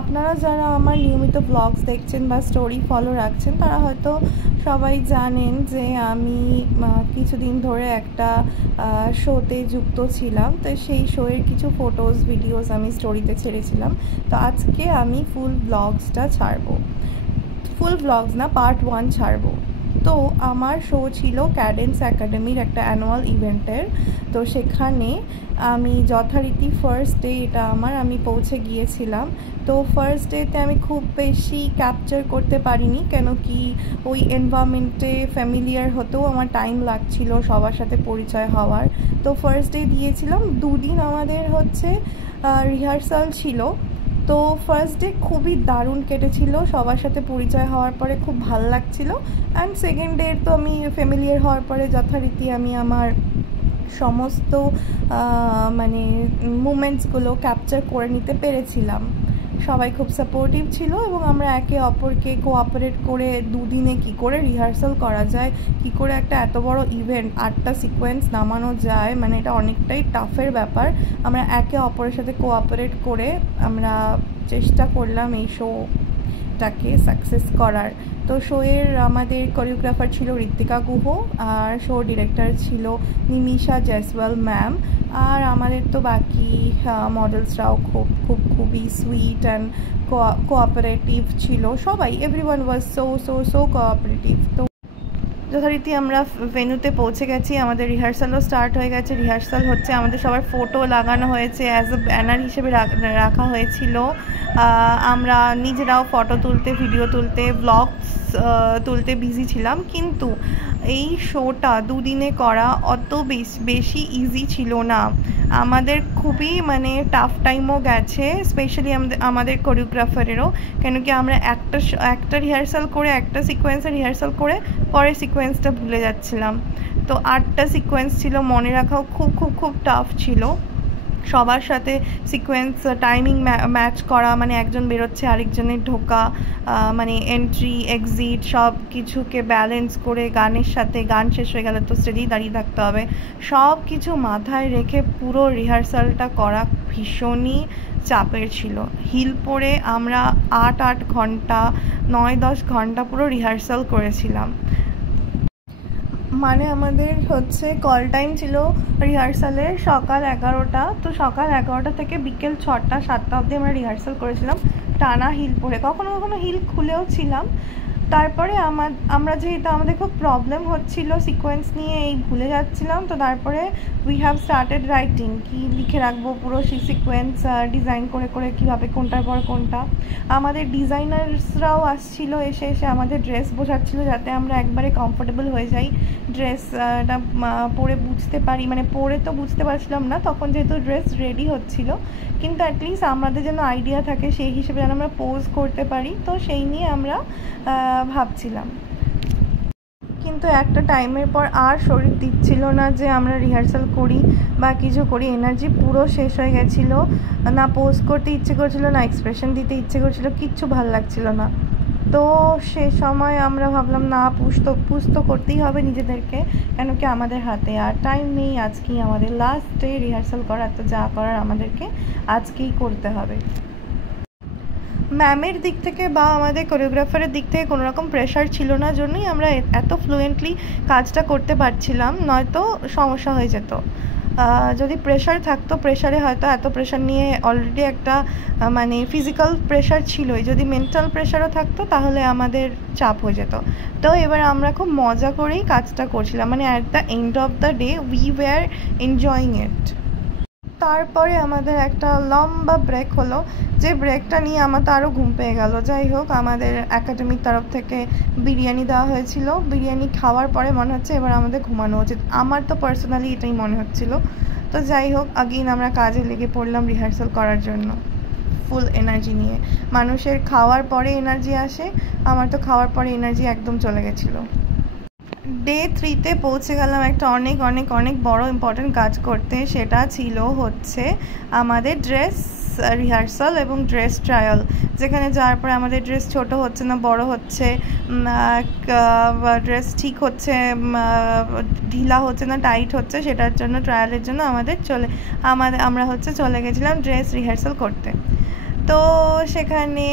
আপনারা যারা আমার নিয়মিত ব্লগস দেখছেন বা স্টোরি ফলো রাখছেন তারা হয়তো সবাই জানেন যে আমি কিছুদিন ধরে একটা শোতে যুক্ত ছিলাম। তো সেই শোয়ের কিছু ফটোস ভিডিওস আমি স্টোরিতে ছেড়েছিলাম। তো আজকে আমি ফুল ব্লগসটা ছাড়বো, ফুল ব্লগস না, পার্ট 1 ছাড়বো। তো আমার শো ছিল ক্যাডেন্স একাডেমির একটা অ্যানুয়াল ইভেন্টের। তো সেখানে আমি যথারীতি ফার্স্ট ডে এটা আমি পৌঁছে গিয়েছিলাম। তো ফার্স্ট ডেতে আমি খুব বেশি ক্যাপচার করতে পারিনি, কেন কি ওই এনভায়রনমেন্টে ফ্যামিলিয়ার হতেও আমার টাইম লাগছিল সবার সাথে পরিচয় হওয়ার। তো ফার্স্ট ডে দিয়েছিলাম, 2 দিন আমাদের রিহার্সাল ছিল। তো ফার্স্ট ডে খুবই দারুণ কেটেছিল, সবার সাথে পরিচয় হওয়ার পরে খুব ভালো লাগছিল। অ্যান্ড সেকেন্ড ডে তো আমি ফ্যামিলিয়ার হওয়ার পরে যথারীতি আমি আমার সমস্ত মুমেন্টসগুলো ক্যাপচার করে নিতে পেরেছিলাম। সবাই খুব সাপোর্টিভ ছিল এবং আমরা একে অপরকে কোঅপারেট করে 2 দিনে কী করে রিহার্সাল করা যায়, কী করে একটা এত বড় ইভেন্ট 8টা সিকোয়েন্স নামানো যায়, এটা অনেকটাই টাফের ব্যাপার। আমরা একে অপরের সাথে কোঅপারেট করে আমরা চেষ্টা করলাম এই শোটাকে সাকসেস করার। তো শোয়ের আমাদের কোরিওগ্রাফার ছিল ঋত্বিকা গুহ, আর শো ডিরেক্টর ছিল নিমিষা জয়সওয়াল ম্যাম। আর আমাদের তো বাকি মডেলসরাও খুবই সুইট অ্যান্ড কোঅপারেটিভ ছিল সবাই। Everyone was so cooperative. তো যথারীতি আমরা ভেন্যুতে পৌঁছে গেছি, আমাদের রিহার্সালও স্টার্ট হয়ে গেছে। রিহার্সাল হচ্ছে, আমাদের সবার ফটো লাগানো হয়েছে, অ্যাজ এ ব্যানার হিসেবে রাখা হয়েছিল। আমরা নিজেরাও ফটো তুলতে, ভিডিও তুলতে, ব্লগস তুলতে বিজি ছিলাম। কিন্তু এই শোটা 2 দিনে করা অত বেশি ইজি ছিল না, আমাদের খুবই টাফ টাইমও গেছে, স্পেশালি আমাদের কোরিওগ্রাফারেরও। কেন কি আমরা একটা রিহার্সাল করে, একটা সিকোয়েন্সের রিহার্সাল করে পরের সিকোয়েন্সটা ভুলে যাচ্ছিলাম। তো 8টা সিকোয়েন্স ছিল, মনে রাখাও খুব টাফ ছিল। সবার সাথে সিকোয়েন্স টাইমিং ম্যাচ করা, একজন বেরোচ্ছে আরেকজনের ঢোকা, এন্ট্রি এক্সিট সব কিছুকে ব্যালেন্স করে গানের সাথে, গান শেষ হয়ে গেলে তো স্টেজেই দাঁড়িয়ে থাকতে হবে, সব কিছু মাথায় রেখে পুরো রিহার্সালটা করা ভীষণই চাপের ছিল। হিল পরে আমরা 8 ঘন্টা 9-10 ঘন্টা পুরো রিহার্সাল করেছিলাম। আমাদের কল টাইম ছিল রিহার্সালের সকাল 11টা। তো সকাল 11টা থেকে বিকেল 6টা-7টা অবধি আমরা রিহার্সাল করেছিলাম টানা হিল পরে, কখনো কখনো হিল খুলেও ছিলাম। তারপরে আমরা যেহেতু আমাদের খুব প্রবলেম হচ্ছিল সিকোয়েন্স নিয়ে, এই ভুলে যাচ্ছিলাম, তো তারপরে উই হ্যাভ স্টার্টেড রাইটিং, কি লিখে রাখবো পুরো সেই সিকোয়েন্স ডিজাইন করে কীভাবে কোনটার পর কোনটা। আমাদের ডিজাইনার্সরাও আসছিল, এসে আমাদের ড্রেস বোঝাচ্ছিল যাতে আমরা একবারে কমফোর্টেবল হয়ে যাই, ড্রেসটা পরে বুঝতে পারি। পরে তো বুঝতে পারছিলাম না তখন, যেহেতু ড্রেস রেডি হচ্ছিল, কিন্তু অ্যাটলিস্ট আমাদের যেন আইডিয়া থাকে সেই হিসেবে যেন আমরা পোজ করতে পারি। তো সেই নিয়ে আমরা ভাবছিলাম। কিন্তু একটা টাইমের পর আর শরীর দিচ্ছিল না যে আমরা রিহার্সাল করি বা কিছু করি, এনার্জি পুরো শেষ হয়ে গেছিলো। না পোজ করতে ইচ্ছে করছিল, না এক্সপ্রেশন দিতে ইচ্ছে করছিল, কিচ্ছু ভাল লাগছিল না। তো সে সময় আমরা ভাবলাম না, পুশ তো করতেই হবে নিজেদেরকে, কেন কি আমাদের হাতে আর টাইম নেই, আজকেই আমাদের লাস্ট ডে রিহার্সাল করার, তো যা করার আমাদেরকে আজকেই করতে হবে। ম্যামের দিক থেকে বা আমাদের কোরিওগ্রাফারের দিক থেকে কোনো রকম প্রেশার ছিল না, জন্যই আমরা এত ফ্লুয়েন্টলি কাজটা করতে পারছিলাম, নয়তো সমস্যা হয়ে যেত। যদি প্রেশার থাকতো, প্রেশারে হয়তো এত প্রেশার নিয়ে অলরেডি একটা ফিজিক্যাল প্রেশার ছিলই, যদি মেন্টাল প্রেশারও থাকতো তাহলে আমাদের চাপ হয়ে যেত। তো এবার আমরা খুব মজা করেই কাজটা করছিলাম, at the end of the day we were enjoying it. তারপরে আমাদের একটা লম্বা ব্রেক হলো, যে ব্রেকটা নিয়ে আমার তো আরও ঘুম পেয়ে গেল। যাই হোক, আমাদের একাডেমির তরফ থেকে বিরিয়ানি দেওয়া হয়েছিল, বিরিয়ানি খাওয়ার পরে মনে হচ্ছে এবার আমাদের ঘুমানো উচিত, আমার তো পার্সোনালি এটাই মনে হচ্ছিল। তো যাই হোক, আগেইন আমরা কাজে লেগে পড়লাম রিহার্সাল করার জন্য ফুল এনার্জি নিয়ে। মানুষের খাওয়ার পরে এনার্জি আসে, আমার তো খাওয়ার পরে এনার্জি একদম চলে গেছিলো। ডে 3-তে পৌঁছে গেলাম একটা অনেক বড় ইম্পর্টেন্ট কাজ করতে, সেটা ছিল আমাদের ড্রেস রিহার্সাল এবং ড্রেস ট্রায়াল, যেখানে যাওয়ার পরে আমাদের ড্রেস ছোট হচ্ছে না বড় হচ্ছে, ড্রেস ঠিক হচ্ছে, ঢিলা হচ্ছে না টাইট হচ্ছে, সেটার জন্য ট্রায়ালের জন্য আমরা চলে গেছিলাম ড্রেস রিহার্সাল করতে। তো সেখানে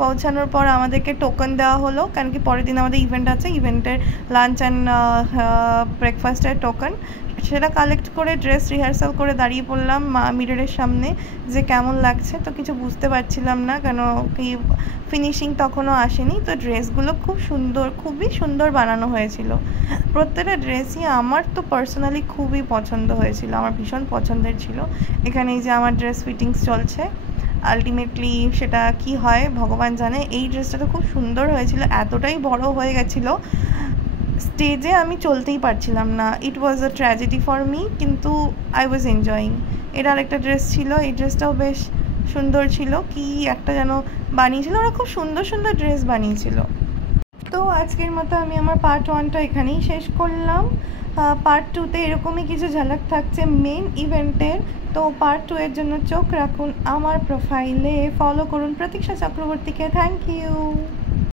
পৌঁছানোর পর আমাদেরকে টোকেন দেওয়া হলো, কারণ কি পরের দিন আমাদের ইভেন্ট আছে, ইভেন্টের লাঞ্চ অ্যান্ড ব্রেকফাস্টের টোকেন। সেটা কালেক্ট করে ড্রেস রিহার্সাল করে দাঁড়িয়ে পড়লাম মিররের সামনে যে কেমন লাগছে। তো কিছু বুঝতে পারছিলাম না, কেন কি ফিনিশিং তখনও আসেনি। তো ড্রেসগুলো খুব সুন্দর, খুবই সুন্দর বানানো হয়েছিল। প্রত্যেকটা ড্রেসই আমার তো পার্সোনালি খুবই পছন্দ হয়েছিল, আমার ভীষণ পছন্দের ছিল। এখানে এই যে আমার ড্রেস ফিটিংস চলছে, আলটিমেটলি সেটা কি হয় ভগবান জানে। এই ড্রেসটা তো খুব সুন্দর হয়েছিল, এতটাই বড় হয়ে গেছিলো স্টেজে আমি চলতেই পারছিলাম না। ইট ওয়াজ আ ট্র্যাজেডি ফর মি, কিন্তু আই ওয়াজ এনজয়িং। এর আরেকটা ড্রেস ছিল, এই ড্রেসটাও বেশ সুন্দর ছিল। কি একটা যেন বানিয়েছিল, ওরা খুব সুন্দর সুন্দর ড্রেস বানিয়েছিল। তো আজকের মতো আমি আমার পার্ট 1টা এখানেই শেষ করলাম। পার্ট 2তে এরকমই কিছু ঝলক থাকছে মেন ইভেন্টের। তো পার্ট 2 এর জন্য চোখ রাখুন আমার প্রোফাইলে, ফলো করুন প্রতীক্ষা চক্রবর্তীকে। Thank you.